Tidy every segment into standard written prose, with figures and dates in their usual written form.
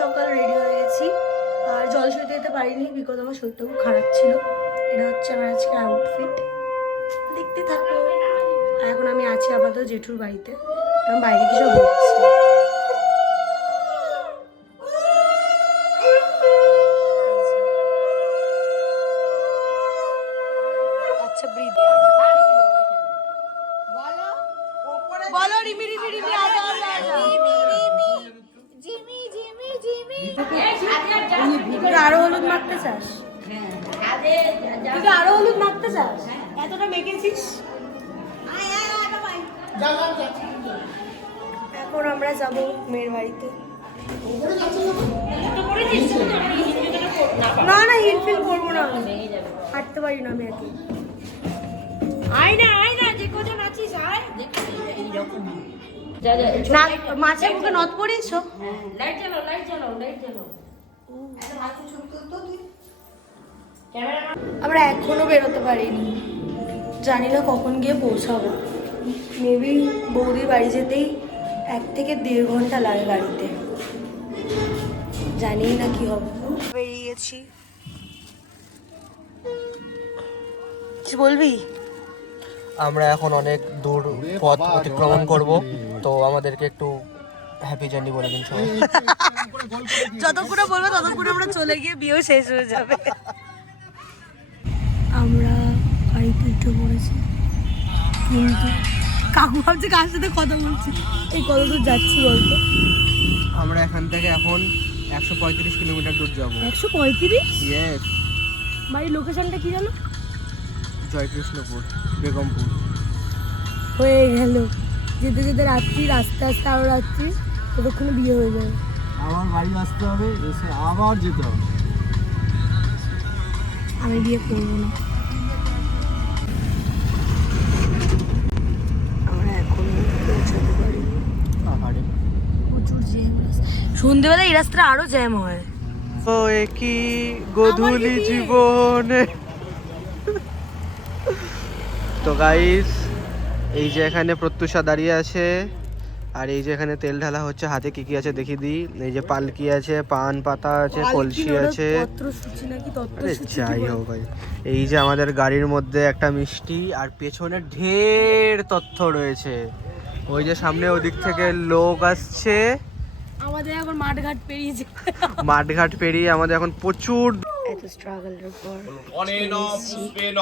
সকাল রেডি হয়ে গেছি আর জলসইতে যেতে পারিনি বিকজ আমার শরীরটা খুব খারাপ ছিল। এটা হচ্ছে আমার আজকে আউটফিট, দেখতে থাকো। আর এখন আমি আছি আপাতত জেঠুর বাড়িতে, কারণ বাইরে কিছু হচ্ছে। আচ্ছা ব্রিথ বলো রিমি রিমি রিমি আরো হলুদ মাখতে চাস? তুই আরো হলুদ মাখতে চাস? এতটা মেখেছিস। এখন আমরা যাবো মেয়ের বাড়িতে। না না হিল ফিল করবো না, হাঁটতে পারি না আমি এখন। মাছের মুখে নথ পড়িয়েছো? আমরা এখনো বেরোতে পারিনি, জানি না কখন গিয়ে পৌঁছাবো। মেবি বৌদির বাড়ি যেতেই 1 থেকে 1.5 ঘন্টা লাগে গাড়িতে, জানি না কি হবে। বেরিয়ে গেছি, কি বলবি? আমরা এখন অনেক দূর পথ অতিক্রমণ করব, তো আমাদেরকে একটু হ্যাপি জার্নি বলে দিন সবাই। যতক্ষণে বলবো ততক্ষণে আমরা চলে গিয়ে বিয়েও শেষ হয়ে যাবে। আমরা গাড়িতে উঠে পড়েছি, কিন্তু কাকু ভাবছে কার সাথে কথা বলছি। এই কত দূর যাচ্ছি বলতো? আমরা এখান থেকে এখন 135 কিলোমিটার দূর যাব। 135? ইয়েস। বাড়ির লোকেশনটা কি জানো? জয়কৃষ্ণপুর, বেগমপুর। হয়ে গেল, যেতে যেতে রাত্রি, আস্তে আস্তে আরো রাত্রি, ততক্ষণে বিয়ে হয়ে যাবে। আমার বাড়ি আসতে হবে, এসে আবার যেতে হবে। আমি বিয়ে করবো না। আমরা এখনো পৌঁছাতে পারিনি, প্রচুর জ্যাম। সন্ধ্যেবেলা এই রাস্তাটা আরো জ্যাম হয়। ও একই গধূলি জীবনে। তো গাইস, এই যে এখানে প্রত্যুষা দাঁড়িয়ে আছে, আর এই যে এখানে তেল ঢালা হচ্ছে। হাতে কি কি আছে দেখি দিই। এই যে পালকি আছে, পান পাতা আছে, কলসি আছে। যাই হোক ভাই, এই যে আমাদের গাড়ির মধ্যে একটা মিষ্টি, আর পেছনে ঢের তথ্য রয়েছে। ওই যে সামনে ওদিক থেকে লোক আসছে। আমাদের এখন মাঠঘাট পেরিয়েছে, মাঠঘাট পেরিয়ে আমাদের এখন প্রচুর এত স্ট্রাগলের পর অনেন পুষ্পেন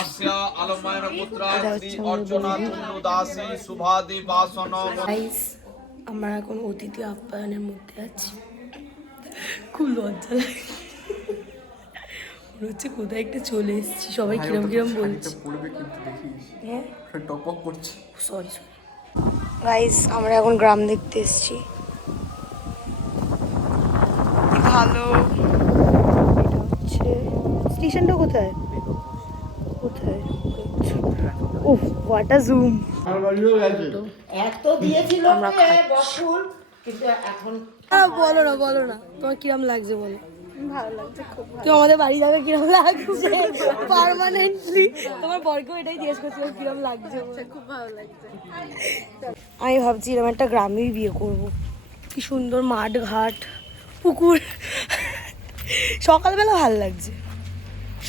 অস্য আলমায়ন পুত্রাস্ত্রী অর্চনা তুল্যদাসী শুভাদি বাসন। গাইস, আমরা এখন অতিথি আপ্যায়নের মধ্যে আছি। খুব লজ্জা লাগে, মনে হচ্ছে কোথায় একটা চলে এসেছি। সবাই কিরম কিরম বলছে। হ্যাঁ টকবক করছে। সরি সরি গাইস, আমরা এখন গ্রাম দেখতে এসেছি। ভালো, স্টেশনটা কোথায় কোথায়? উফ হোয়াট আ জুম। এত দিয়েছিল বকুল, কিন্তু এখন বলো না বলো না, তোমার কিরম লাগছে বলো? ভালো লাগছে, খুব ভালো। তুমি আমাদের বাড়ি যাবে, কিরম লাগছে? পার্মানেন্টলি তোমার বরকেও এটাই জিজ্ঞেস করছিলাম কিরম লাগছে। খুব ভালো লাগছে। আমি ভাবছি এরকম একটা গ্রামেই বিয়ে করব। কি সুন্দর মাঠ ঘাট পুকুর, সকালবেলা ভাল লাগছে,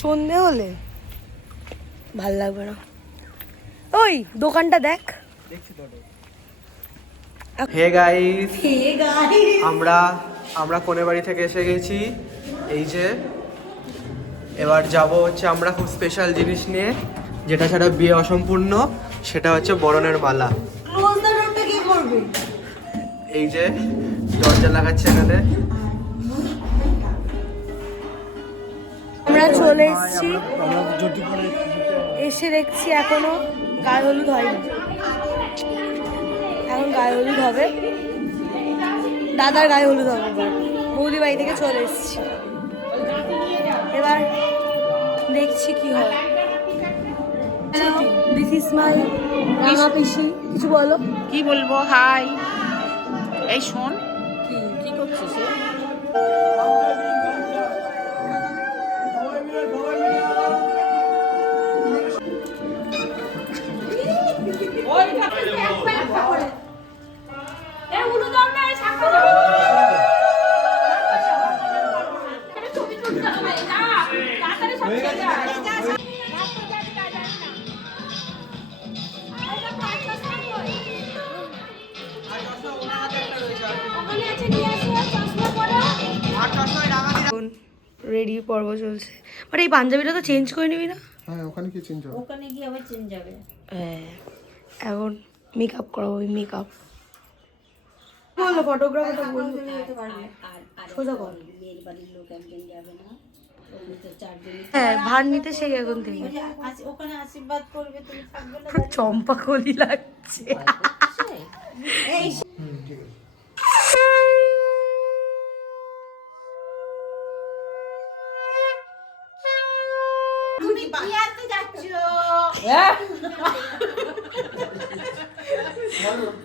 সন্ধে হলে ভাল লাগবে না। ওই দোকানটা দেখ। হে গাইস, আমরা কোনের বাড়ি থেকে এসে গেছি। এই যে এবার যাব হচ্ছে আমরা খুব স্পেশাল জিনিস নিয়ে, যেটা ছাড়া বিয়ে অসম্পূর্ণ, সেটা হচ্ছে বরণের মালা। এই যে দরজা লাগাচ্ছে এখানে। আমরা চলে এসেছি, এসে দেখছি এখনো গায়ে হলুদ হয়নি। এখন গায়ে হলুদ হবে, দাদার গায়ে হলুদ হবে। বৌদি বাড়ি থেকে চলে এসেছি, এবার দেখছি কি হয়। দিস ইজ মাই রাঙা পিসি। কিছু বলো। কি বলবো? হাই, এই শোন, কি করছিস? রেডি পর্ব চলছে। বাট এই পাঞ্জাবিটা তো চেঞ্জ করে নিবি না? হ্যাঁ ওখানে কি চেঞ্জ হবে? ওখানে গিয়ে আবার চেঞ্জ যাবে। হ্যাঁ এখন মেকআপ করাবো, মেকআপ বললো ফটোগ্রাফারটা বললো সোজা কর। বিয়ের বাড়ির লোক একজন যাবে না, ওখানে তো 4 দিন। হ্যাঁ ভার নিতে সেই এখন থেকে ওখানে আশীর্বাদ করবে, তুমি থাকবে না। চম্পা কলি লাগছে। এই ঠিক আছে। তুমি কি আনতে যাচ্ছো?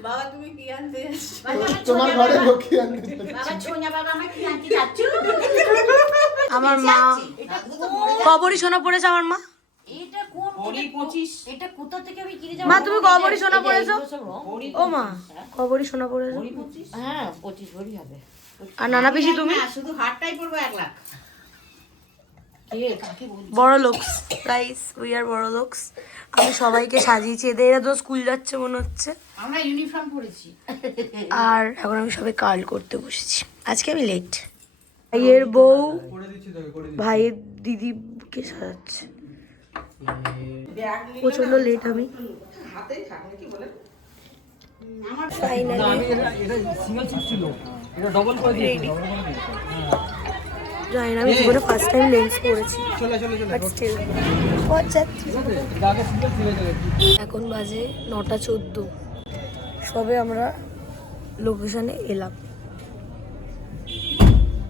বাবা তুমি কি আনতে যাচ্ছো? তোমার ঘরে লোক কি আনতে যাচ্ছে? বাবা ছোঁয়া বাবা আমার কি আনতে যাচ্ছো? আমার মা কবরী সোনা পড়েছে আমার মা। এটা কোন 25? এটা কোথা থেকে আমি কিনে যাব? মা তুমি কবরী সোনা পড়েছো? ও মা কবরী সোনা পড়েছো? হ্যাঁ 25 ভরি হবে। আর নানা পিসি তুমি? শুধু হারটাই পড়বে 1 লাখ। বড় লোকস গাইস, উই আর বড় লোকস। আমি সবাইকে সাজিয়েছি, এদের এরা তো স্কুল যাচ্ছে মনে হচ্ছে। আমরা ইউনিফর্ম পরেছি। আর এখন আমি সবাই কার্ল করতে বসেছি, আজকে আমি লেট। ভাইয়ের বউ ভাইয়ের দিদিকে সাজাচ্ছে, প্রচন্ড লেট আমি। জানি না, আমি জীবনে ফার্স্ট টাইম লেন্স পরেছি, বাট স্টিল এখন বাজে 9:14, সবে আমরা লোকেশনে এলাম।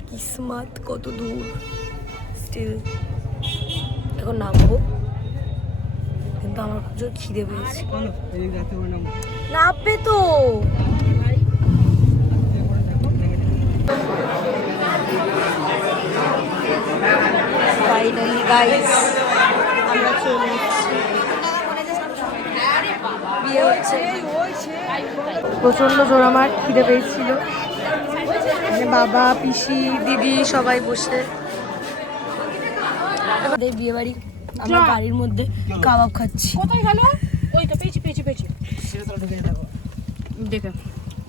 কিসমত কত দূর, স্টিল এখন নামবো, কিন্তু আমার খুব জোর খিদে পেয়েছে। নামবে তো ফাইনালি গাইস, আমরা চলে এসেছি। বিয়ে হচ্ছে, প্রচন্ড জোর আমার খিদে পেয়েছিল। মানে বাবা পিসি দিদি সবাই বসে আমাদের বিয়ে বাড়ি, আমরা গাড়ির মধ্যে কাবাব খাচ্ছি। কোথায় গেল? ওই তো পেয়েছি পেয়েছি পেয়েছি। দেখে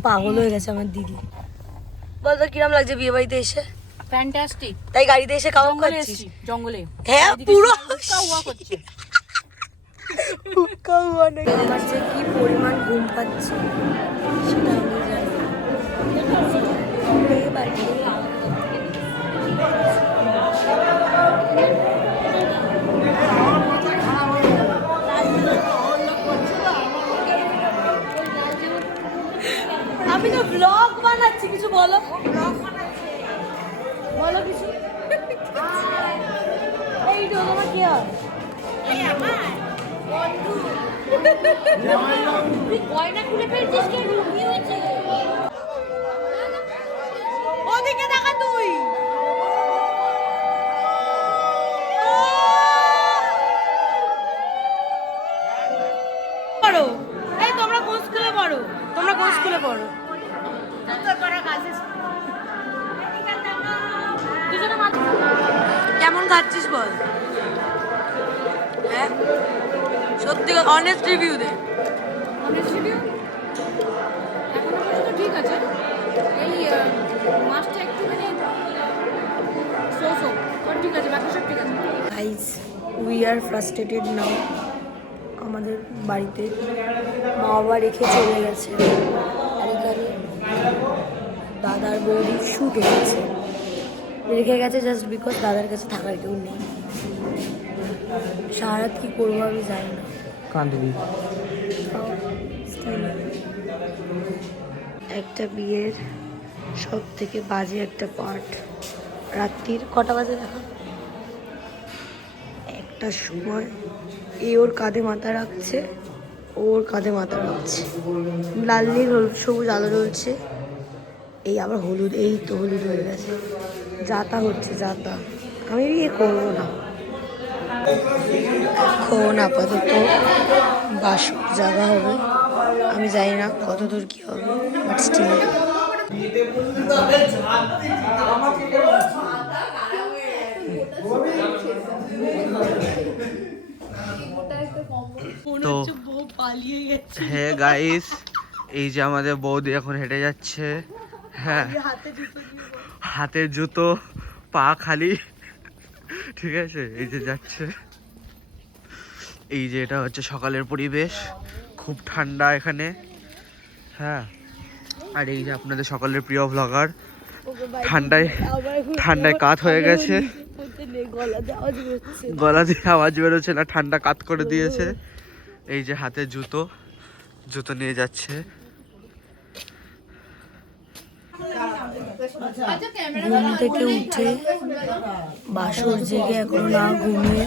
পাগল হয়ে গেছে আমার দিদি। বলতো কিরম লাগছে বিয়ে বাড়িতে এসে? ফ্যান্টাস্টিক। তাই গাড়িতে এসে কাবাব খাচ্ছিস? জঙ্গলে হ্যাঁ পুরো করছে। আমার যে কি পরিমাণ ঘুম পাচ্ছে সেটা আমি জানি। বিয়ে বাড়ি আমি তো ব্লগ বানাচ্ছি, কিছু বলো, বলো কিছু। এই তো তোমার কি হয়? গয়না খুলে ফেলছিস কেন? কি হয়েছে? ওদিকে দেখা তুই। পড়ো, এই তোমরা কোন স্কুলে পড়ো? তোমরা কোন স্কুলে পড়ো? কেমন খাচ্ছিস বল? হ্যাঁ সত্যি অনেস্ট রিভিউ দে। অনেস্ট রিভিউ এখনো পর্যন্ত ঠিক আছে। এই মাছটা একটুখানি সো বাট ঠিক আছে, বাকি সব ঠিক আছে। গাইস উই আর ফ্রাস্ট্রেটেড নাও। আমাদের বাড়িতে মা বাবা রেখে চলে গেছে, আর এখানে দাদার বৌদির শ্যুট হয়েছে, রেখে গেছে জাস্ট বিকজ দাদার কাছে থাকার কেউ নেই। সারা রাত কী করবো আমি জানি না। একটা বিয়ের সব থেকে বাজে একটা পার্ট, রাত্রির কটা বাজে দেখা, 1টার সময় এ ওর কাঁধে মাথা রাখছে, ওর কাঁধে মাথা রাখছে, লাল নীল হলুদ সবুজ আলো জ্বলছে, এই আবার হলুদ, এই তো হলুদ হয়ে গেছে, যাতা হচ্ছে যাতা। আমি বিয়ে করবো না এখন, আপাতত বাসর জায়গা হবে, আমি জানি না কত দূর কী হবে, বাট স্টিল তো হ্যাঁ গাইস, এই যে আমাদের বৌদি এখন হেঁটে যাচ্ছে। হ্যাঁ হাতে জুতো, পা খালি, ঠিক আছে, এই যে যাচ্ছে, এই যে এটা হচ্ছে সকালের পরিবেশ, খুব ঠান্ডা এখানে। হ্যাঁ, আর এই যে আপনাদের সকালের প্রিয় ব্লগার ঠান্ডায় ঠান্ডায় কাত হয়ে গেছে, গলা দিয়ে আওয়াজ বেরোচ্ছে না, ঠান্ডা কাত করে দিয়েছে। এই যে হাতে জুতো, জুতো নিয়ে যাচ্ছে। ঘুম থেকে উঠে বাসর জেগে এখনো না ঘুমিয়ে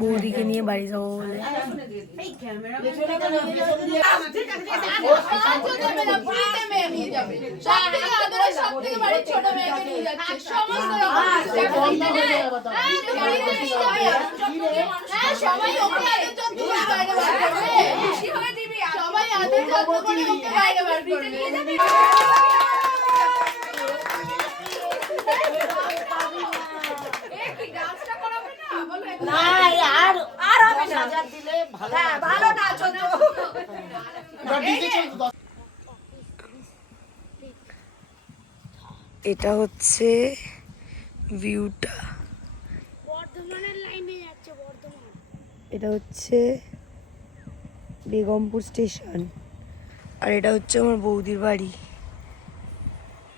বৌদিকে নিয়ে বাড়ি যাবো বলে। এটা হচ্ছে ভিউটা, এটা হচ্ছে বেগমপুর স্টেশন, আর এটা হচ্ছে আমার বৌদির বাড়ি।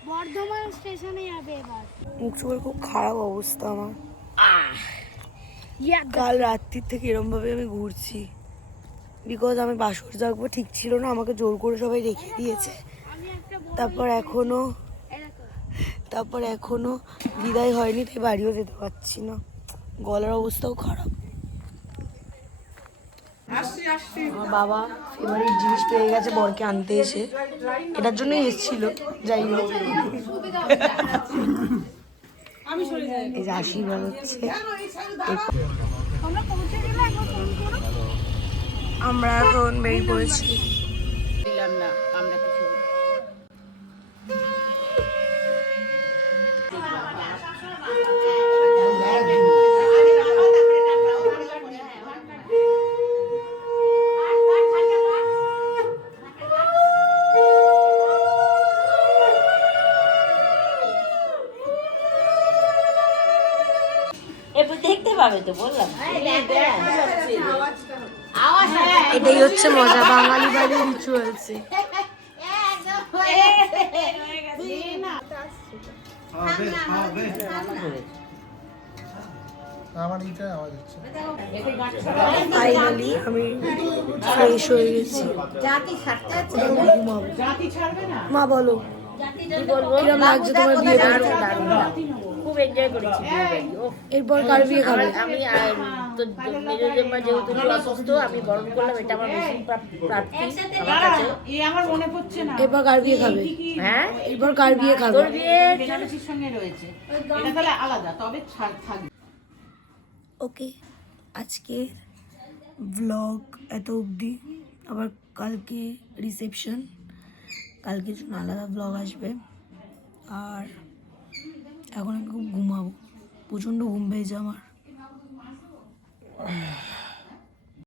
বর্ধমান স্টেশনে যাবে এবার। মুখ চোখের খুব খারাপ অবস্থা আমার, কাল রাত্রির থেকে এরম ভাবে আমি ঘুরছি, বিকজ আমি বাসর জাগবো ঠিক ছিল না, আমাকে জোর করে সবাই রেখে দিয়েছে। তারপর এখনো বিদায় হয়নি, তাই বাড়িও যেতে পারছি না, গলার অবস্থাও খারাপ। আমার বাবা ফেভারিট জিনিস পেয়ে গেছে বরকে আনতে এসে, এটার জন্যই এসেছিল। যাই হোক, এই যে আশীর্বাদ হচ্ছে। আমরা এখন বেরিয়ে পড়েছি। দেখতে পাবে তো, বললাম। এটাই হচ্ছে মজা, বাঙালি বাড়ির রিচুয়ালসে। আমার এইটা আওয়াজ হচ্ছে। ফাইনালি আমি ফ্রেশ হয়ে গেছি, ঘুমাবো। মা বলো কিরম লাগছে তোমার বিয়ে বাড়ি? খুব এনজয় করেছি বিয়ে বাড়ি। এরপর কার বিয়ে খাবে? আমি তো মেজর মা যেহেতু একটু অসুস্থ, আমি বরণ করলাম, এটা আমার বেশি প্রাপ্তি আমার কাছে। এরপর কার বিয়ে খাবে? হ্যাঁ, এরপর কার বিয়ে খাবে? তোর বিয়ে ওকে, আজকে ব্লগ এত অবধি, আবার কালকে রিসেপশন, কালকে জন্য আলাদা ব্লগ আসবে। আর এখন আমি খুব ঘুমাবো, প্রচণ্ড ঘুম পেয়েছে আমার।